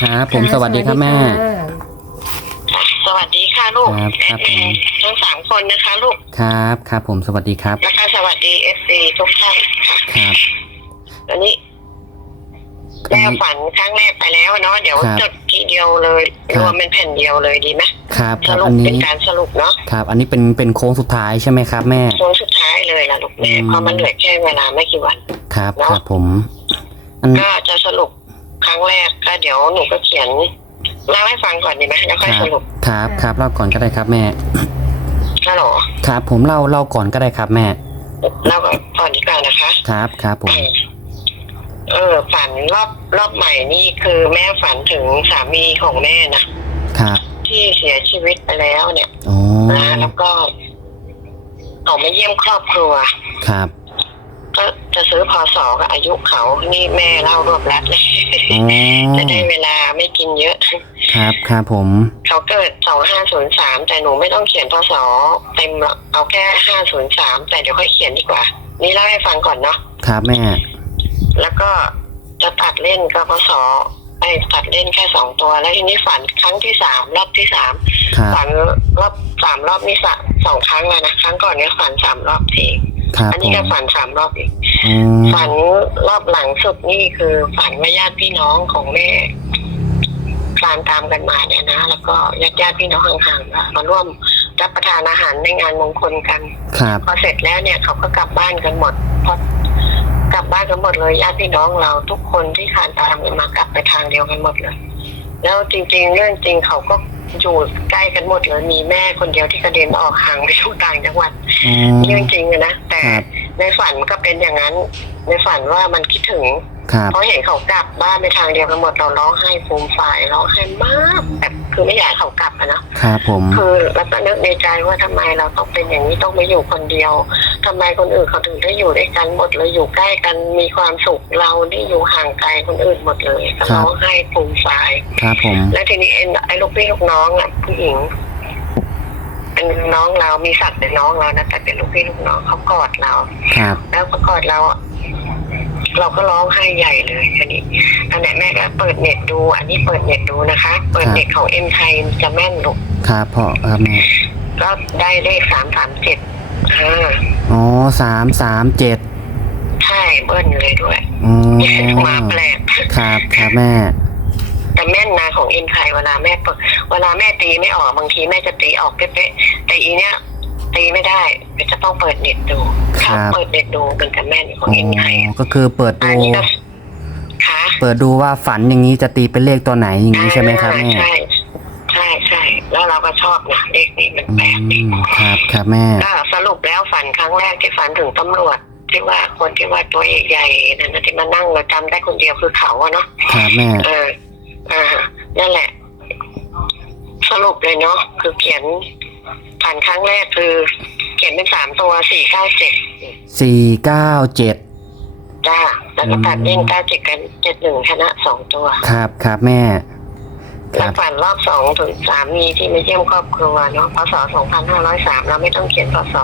ครับผมสวัสดีครับแม่ สวัสดีค่ะลูกครับครับผม ทั้งสามคนนะคะ ลูก ครับครับผมสวัสดีครับแล้วก็สวัสดีเอฟซีทุกท่านค่ะครับ อันนี้แม่ฝันครั้งแรกไปแล้วเนาะเดี๋ยวครับจดทีเดียวเลยครับรวมเป็นแผ่นเดียวเลยดีไหมครับคสรับรุปอันเป็นี้นการสรุปเนาะครับ อันนี้เป็นเป็นโค้งสุดท้ายใช่ไหมครับ แม่ช่วงสุดท้ายเลยล่ะลูกแม่อืม เพราะมันเหลือแค่เวลาไม่กี่วัน ครับเนอะครับผม อันก็จะสรุป ครั้งแรกก็เดี๋ยวหนูก็เขียนเล่าให้ฟังก่อนดีไหมแล้วคค่อยรับสรุปครับครับเล่าก่อนก็ได้ครับแม่ฮัลโหลครับผมเล่าเล่าก่อนก็ได้ครับแม่เล่าก่อนดีกว่านะคะ ครับครับผมเออฝันรอบรอบใหม่นี่คือแม่ฝันถึงสามีของแม่นะครับที่เสียชีวิตไปแล้วเนี่ยอ๋อนะแล้วก็ออกมาเยี่ยมครอบครัวครับ ก็จะซื้อพอสอกับอายุเขา นี่แม่เล่ารวบรัดเลยอ๋อจะได้เวลาไม่กินเยอะ ครับครับผม เขาเกิดสองห้าศูนย์สามแต่หนูไม่ต้องเขียนพศเต็มหรอกเอาแค่ห้าศูนย์สามแต่เดี๋ยวค่อยเขียนดีกว่า นี่เล่าให้ฟังก่อนเนาะครับแม่ แล้วก็จะตัดเล่นก็พศไอ้ตัดเล่นแค่สองตัว แล้วทีนี้ฝันครั้งที่สามรอบที่สามครับ ฝันรอบสามรอบนี่สะสองครั้งแล้วนะครั้งก่อนเนี่ยฝันสามรอบที ครับอันผนี้มก็ฝันสามรอบอีกอืมฝันรอบหลังสุดนี่คือฝันว่าญาติพี่น้องของแม่คลานตามกันมาเนี่ยนะ แล้วก็ญาติญาติพี่น้องห่างๆมามาร่วมรับประทานอาหารในงานมงคลกัน ครับ พอเสร็จแล้วเนี่ยเขาก็กลับบ้านกันหมดพอกลับบ้านกันหมดเลยญาติพี่น้องเราทุกคนที่คลานตามกันมากลับไปทางเดียวกันหมดเลย แล้วจริง ๆ เรื่องจริงเขาก็ อยู่ใกล้กันหมดเลยมีแม่คนเดียวที่กระเด็นออกห่างไปอยู่ต่างจังหวัดอ๋อเรื่องจริงอะนะแต่ครับ ในฝันก็เป็นอย่างนั้น ในฝันว่ามันคิดถึง ครับ เพราะเห็นเขากลับบ้านไปทางเดียวกันหมดเราร้องไห้ฟูมฟายร้องไห้มากแบบคือไม่อยากให้เขากลับอะนะครับผม คือแล้วก็นึกในใจว่าทำไมเราต้องเป็นอย่างนี้ต้องไปอยู่คนเดียวทำไมคนอื่นเขาถึงได้อยู่ด้วยกันหมดเลยอยู่ใกล้กันมีความสุขเราได้อยู่ห่างไกลคนอื่นหมดเลยก็ร้องไห้ฟูมฟาย ครับผม แล้วทีนี้ไอ้ไอ้ลูกพี่ลูกน้องอะผู้หญิง เป็นน้องเรามีศักดิ์เป็นน้องเรานะแต่เป็นลูกพี่ลูกน้องเขากอดเรา ครับ แล้วก็กอดเราอะ เราก็ร้องไห้ใหญ่เลยทีนี้อันไหนแม่ก็เปิดเน็ตดู อันนี้เปิดเน็ตดูนะคะ เปิดเน็ตของเอ็มไทยจะแม่นลูกครับพ่อครับแม่ก็ได้เลขสามสามเจ็ดอ่าอ๋อสามสามเจ็ดใช่เบิ้ลเลยด้วยอ๋อมาแปลกครับครับแม่แต่แม่นนะของเอ็มไทยเวลาแม่เปิดเวลาแม่ตีไม่ออกบางทีแม่จะตีออกเป๊ะๆแต่อีเนี้ย ตีไม่ได้จะต้องเปิดเน็ตดูครับ เปิดเน็ตดูเป็นกับแม่นของอ๋เอ็มไทยอก็คือเปิดอัดูนนี้ก็ค่ะเปิดดูว่าฝันอย่างนี้จะตีเป็นเลขตัวไหนอย่างนี้ใช่ไหมครับแม่ใช่ใช่ใช่แล้วเราก็ชอบนะเลขนี้มันอืแปลกดีมครับครับแม่ก็สรุปแล้วฝันครั้งแรกที่ฝันถึงตำรวจที่ว่าคนที่ว่าตัวใหญ่ๆนั่นนะที่มานั่งเราจำได้คนเดียวคือเขาอะเนาะครับแม่เอออ่านั่นแหละ สรุปเลยเนาะคือเขียน ฝันครั้งแรกคือ เขียนเป็นสามตัวสี่เก้าเจ็ดสี่เก้าเจ็ดจ้าแล้วก็ตัดเล่นเก้าเจ็ดกันเจ็ดหนึ่งชนะสองตัว ครับครับแม่คแล้รัวบฝันรอบสองถึงสามีที่มาเยี่ยมครอบครัวเนาะพศสองพันห้าร้อยสามเราไม่ต้องเขียนพศ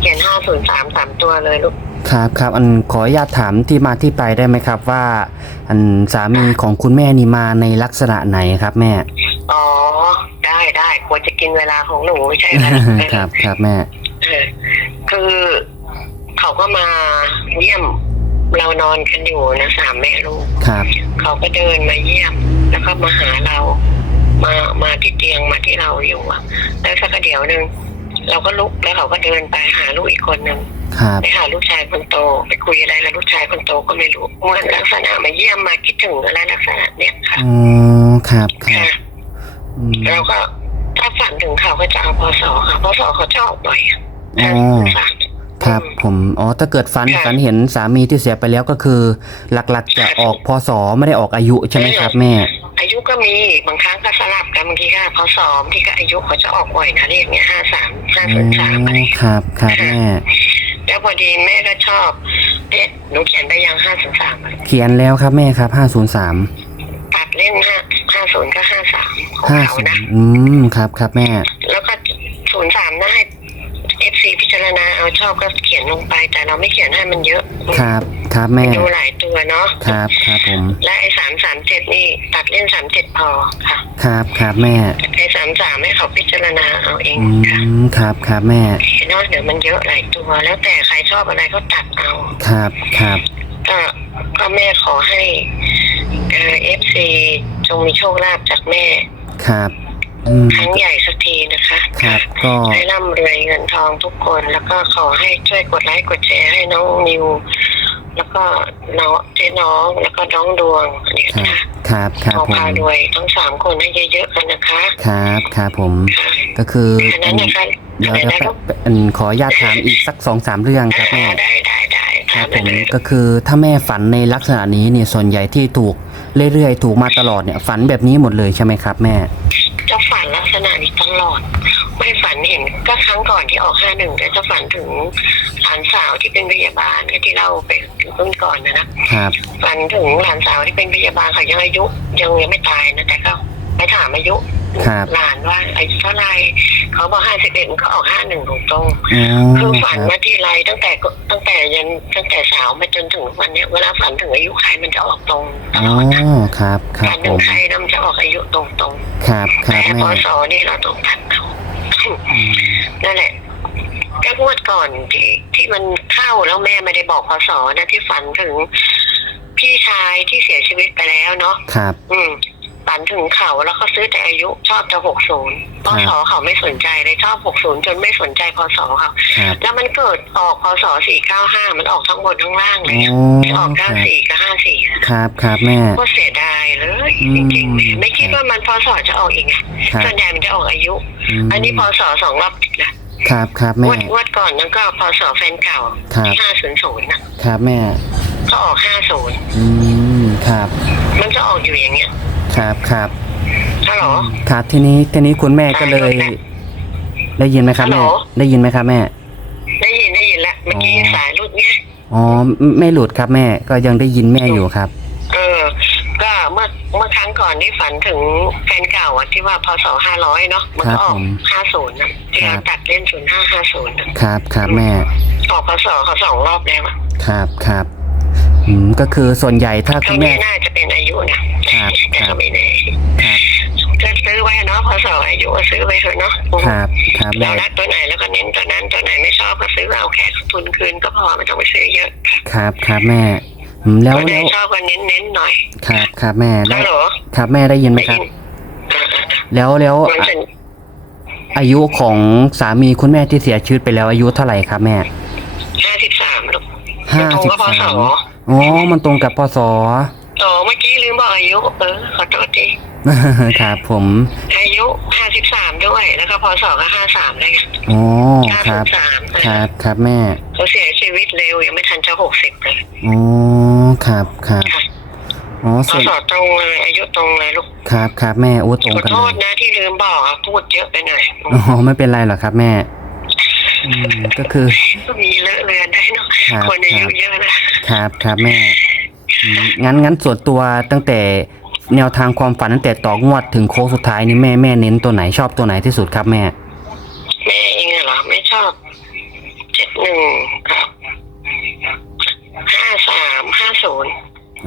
เขียนห้าศูนย์สามสามตัวเลยลูกครับครับอันขออนุญาตถามที่มาที่ไปได้ไหมครับว่า อันสามีของคุณแม่นี่มาในลักษณะไหนครับแม่อ๋อ ได้ได้ควรจะกินเวลาของหนูไม่ใช่ไหมครับ ครับแม่เออคือเขาก็มาเยี่ยมเรานอนกันอยู่นะสามแม่ลูกครับเขาก็เดินมาเยี่ยม แล้วก็มาหาเรา มามาที่เตียงมาที่เราอยู่อะแล้วสักเดี๋ยวหนึ่งเราก็ลุกแล้วเขาก็เดินไปหาลูกอีกคนหนึ่งครับไปหาลูกชายคนโต ไปคุยอะไรแล้วลูกชายคนโตก็ไม่รู้เหมือนลักษณะมาเยี่ยมมาคิดถึงอะไรลักษณะเนี้ยค่ะอ๋อครับครับค่ะอืม แล้วก็ถ้าฝันถึงเขาก็จะเอาพศค่ะพศเขาจะออกบ่อยอะอ๋อฝันครับผมอ๋อถ้าเกิดฝันค่ะฝันเห็นสามีที่เสียไปแล้วก็คือ หลักๆ จะออกพศไม่ได้ออกอายุใช่ไหมครับ แม่ อายุก็มีบางครั้งก็สลับกันบางทีก็พศบางทีก็อายุเขาจะออกบ่อยนะเรียกเนี้ยห้าสามห้าอ๋ศูนย์สามอะไรอครับครับแม่แล้วพอดีแม่ก็ชอบเอ๊ะหนูเขียนไปยังห้าศูนย์สามเขียนแล้วครับแม่ครับห้าศูนย์สาม ตัดเล่นห้าห้าศูนย์ก็ห้าสามของห้าเขาศูนนะย์อืมครับครับแม่ แล้วก็ศูนย์สามนะให้เอฟซีพิจารณาเอาเราชอบก็เขียนลงไป แต่เราไม่เขียนให้มันเยอะครับครับแม่ ดูหลายตัวเนาะครับครับผม และไอ้สามสามเจ็ดนี่ตัดเล่นสามเจ็ดพอค่ะครับครับแม่ ไอ้สามสามให้เขาพิจารณาเอาเองอืค่ะมครับครับแม่ เนาะเดี๋ยวมันเยอะหลายตัว แล้วแต่ใครชอบอะไรก็ตัดเอา ครับครับ ก็ก็แม่ขอให้เอ่อฟซีจงมีโชคลาภจากแม่ ครับอืม ครั้งใหญ่สักทีนะคะครับก็ ให้ร่ำรวยเงินทองทุกคน แล้วก็ขอให้ช่วยกดไลค์กดแชร์ให้น้องนิว แล้วก็น้องเจ๊น้องแล้วก็น้องดวงอันนี้ครับค่ะครับครับขอผมพารวยทั้งสามคนให้เยอะๆกันนะคะครับครับผมค่ะก็คืออันนั้นนะคะเดี๋ยวอะไรเดี๋ยวนะแป๊ลูบกอันขออนุญาตถามอีกสักสองสามเรื่องครับแม่ ได้ได้ได้ คถารัมบได้ผมเลยก็คือถ้าแม่ฝันในลักษณะนี้เนี่ยส่วนใหญ่ที่ถูกเรื่อยๆ ถูกมาตลอดเนี่ยฝันแบบนี้หมดเลยใช่ไหมครับ แม่ จะฝันลักษณะนี้ตลอด ไม่ฝันเห็นก็ครั้งก่อนที่ออกห้าหนึ่งก็จะฝันถึงหลานสาวที่เป็นพยาบาลก็ที่เล่าไปต้นก่อนนะนะครับ ฝันถึงหลานสาวที่เป็นพยาบาลเขายังอายุยังยังไม่ตายนะแต่ก็ ไปถามอายุครับหลานว่าอายุเท่าไหรเขาบอกห้าสิบเอ็ดก็ออกห้าหนึ่งตรงอ๋อๆคือคฝันรับมาที่ไรตั้งแต่ก็ตั้งแต่ยันตั้งแต่สาวมาจนถึงวันเนี้ยเวลาฝันถึงอายุใครมันจะออกตรงตอ๋อลอดนะครับครัฝับนผถึงมใครนะมันจะออกอายุตรงๆครับคแต่รับพแม่ศนี่เราต้องตัดเอาอืมนั่นแหละก็งวดก่อนที่ที่มันเข้าแล้วแม่ไม่ได้บอกพศนะที่ฝันถึง พี่ชายที่เสียชีวิตไปแล้วเนาะครับอืม ฝันถึงเขาแล้วเขาซื้อแต่อายุชอบจะหกศูนย์พศเขาไม่สนใจเลยชอบหกศูนย์จนไม่สนใจพศเขาครับแล้วมันเกิดออกพศสี่เก้าห้ามันออกทั้งบนทั้งล่างเลยอ๋อออกคเก้ารับสี่กับห้าสี่ครับครับแม่ก็เสียดายเลยอืจมริงๆไม่คิดว่ามันพศจะออกอีกไงครับส่วนใหญ่มันจะออกอายุมอันนี้พศสองรอบติดนะครับครับงแม่วดงวดก่อนนั้นก็พศแฟนเก่าครับที่ห้าศูนย์ศูนย์นะครับแม่ก็ออกห้าศูนย์อืมครับ มันจะออกอยู่อย่างเงี้ยครับครับฮัลโหลครับทีนี้ทีนี้คุณแม่ก็เลย ได้ได้ยินไหมครับแม่ฮัลโหลได้ยินไหมครับแม่ ได้ยินได้ยินแล้วเมื่อกี้อ๋อสายรุดเนี้ยอ๋อไม่ไม่หลุดครับแม่ก็ยังได้ยินแม่อยู่ครับ เออ ก็เมื่อเมื่อครั้งก่อนที่ฝันถึงแฟนเก่าอะที่ว่าพศห้าร้อยเนาะมันก็ออกครับผมห้าศูนย์นะที่ครัเราบตัดเล่นศูนย์ห้าห้าศูนย์ครับครับแม่ออกพศเขาสองรอบแล้วอะครับครับ อืมก็คือส่วนใหญ่ถ้าคคุรั้ณงแม่นี้น่าจะเป็นอายุนะครับแต่ครัก็บ ไม่แน่ครับก็ซื้อไว้เนาะพศอายุก็ซื้อไว้เถอะเนาะครับครับเราแม่รักตัวไหนแล้วก็เน้นตัวนั้นตัวไหนไม่ชอบก็ซื้อเอาแค่ทุนคืนก็พอไม่ต้องไปซื้อเยอะครับครับแม่อืมแล้วตัวไหนแล้วชอบก็เน้นเน้นๆหน่อยครับครับแม่แล้ฮัวลโหลครับแม่ได้ยินไหมได้ครับ ยินอ่าแล้วแล้วๆมันอะเป็นอายุของสามีคุณแม่ที่เสียชีวิตไปแล้วอายุเท่าไหร่ครับแม่ห้าสิบสามลูกห้าตรงสิบก็พศสาม อ๋อ มันตรงกับพศโอ้เมื่อกี้ลืมบอกอายุ เออ ขอโทษทีครับผม อายุห้าสิบสามด้วย แล้วก็พศก็ห้าสามได้ไงอ๋อห้าคสิรับบสามครับ ครับแม่เขาเสียชีวิตเร็ว ยังไม่ทันจะหกสิบเลย อ๋อ ครับครับอ๋อพส่วนศตรงเลยอายุตรงเลยลูก ครับครับแม่โอ้ตรงขอกันโทเลษยนะที่ลืมบอกอะพูดเยอะไปหน่อย อ๋อ ไม่เป็นไรหรอกครับแม่ อืมก็คือก็มีเลอะเลือนได้เนาะครับคนอายุเยอะนะครับครับแม่อืมงั้นงั้นส่วนตัวตั้งแต่แนวทางความฝันตั้งแต่ต่องวดถึงโค้งสุดท้ายนี่แม่แม่เน้นตัวไหนชอบตัวไหนที่สุดครับแม่ แม่เองอะเหรอไม่ชอบเจ็ดหนึ่งครับห้าสามห้าศูนย์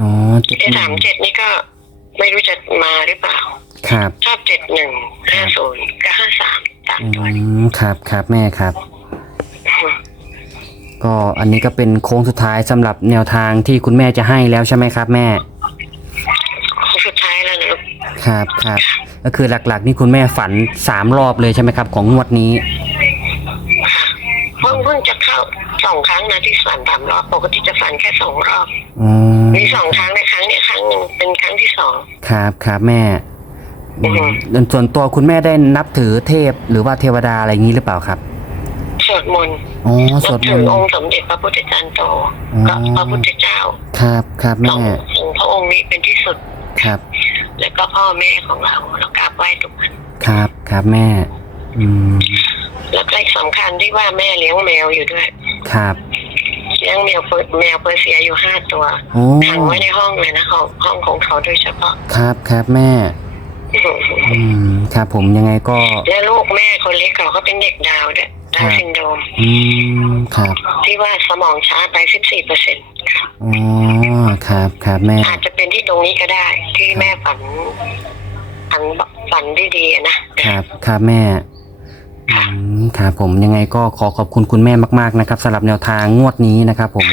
อ๋อเจ็ดไอ้หสานึ่มงเจ็ดนี่ก็ไม่รู้จะมาหรือเปล่า ครับชอบเจ็ดหนึ่งห้าศูนย์กับห้าสามสามอืตัวมครับครับแม่ครับ ก็อันนี้ก็เป็นโค้งสุดท้ายสำหรับแนวทางที่คุณแม่จะให้แล้วใช่ไหมครับแม่ของสุดท้ายแล้วนะลูกครับครับก็คือหลักๆ นี่คุณแม่ฝันสามรอบเลยใช่ไหมครับ ของงวดนี้ค่ะเพิ่งเพิ่งจะเข้าสองครั้งนะที่ฝันสามรอบปกติจะฝันแค่สองรอบ อ๋อ มีสองครั้งในครั้งเนี้ยครั้งหนึ่งเป็นครั้งที่สอง ครับครับแม่อือฮึอืมส่วนตัวคุณแม่ได้นับถือเทพหรือว่าเทวดาอะไรอย่างนี้หรือเปล่าครับ สวดมนต์อ๋อสนัวบดมถืนอต์องค์สมเด็จพระพุทธจารย์โตอ๋อกับพระพุทธเจ้าครับครับสอแม่งองค์พระองค์นี้เป็นที่สุด ครับแล้วก็พ่อแม่ของเราเรากราบไหว้ทุกวันครับครับแม่ อืมแล้วก็อีกสำคัญที่ว่าแม่เลี้ยงแมวอยู่ด้วย ครับเลี้ยงแมวเปอร์แมวเปอร์เซียอยู่ห้าตัวโอ้ขังไว้ในห้องเลยนะห้องห้องของเขาโดยเฉพาะ ครับครับแม่ อืม ครับผมยังไงก็ และลูกแม่คนเล็กเขาก็เป็นเด็กดาวด้วยดาวน์ซินโดรมอืมครับ ที่ว่าสมองช้าไป 14เปอร์เซ็นต์อ๋อ ครับครับแม่ อาจจะเป็นที่ตรงนี้ก็ได้ ที่แม่ฝันฝันฝันดีๆอะนะ ครับครับแม่อืมครับผมยังไงก็ขอขอบคุณคุณแม่มาก ๆ นะครับสำหรับแนวทางงวดนี้นะครับ ผม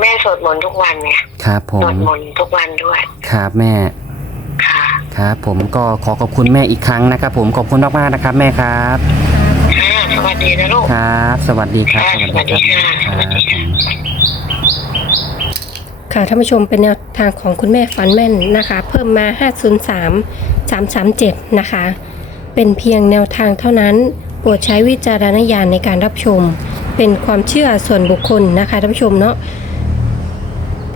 แม่สวดมนต์ทุกวันไงครับผสวม ดมนต์ทุกวันด้วย ครับแม่ ค่ะ ครับผมก็ขอขอบคุณแม่อีกครั้งนะครับ ผมขอบคุณมากๆนะครับแม่ครับค่ะสวัสดีนะลูกครับ สวัสดีครับค่ะสวัสดีครับสวัสดีค่ะครับผมค่ะท่านผู้ชมเป็นแนวทางของคุณแม่ฝันแม่นนะคะ เพิ่มมา 503 337 นะคะ เป็นเพียงแนวทางเท่านั้นโปรดใช้วิจารณญาณในการรับชม เป็นความเชื่อส่วนบุคคลนะคะท่านผู้ชมเนาะ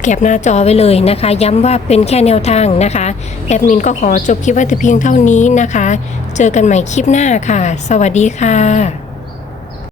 แคปหน้าจอไว้เลยนะคะ ย้ำว่าเป็นแค่แนวทางนะคะแอดมินก็ขอจบคลิปไว้แต่เพียงเท่านี้นะคะ เจอกันใหม่คลิปหน้าค่ะ สวัสดีค่ะ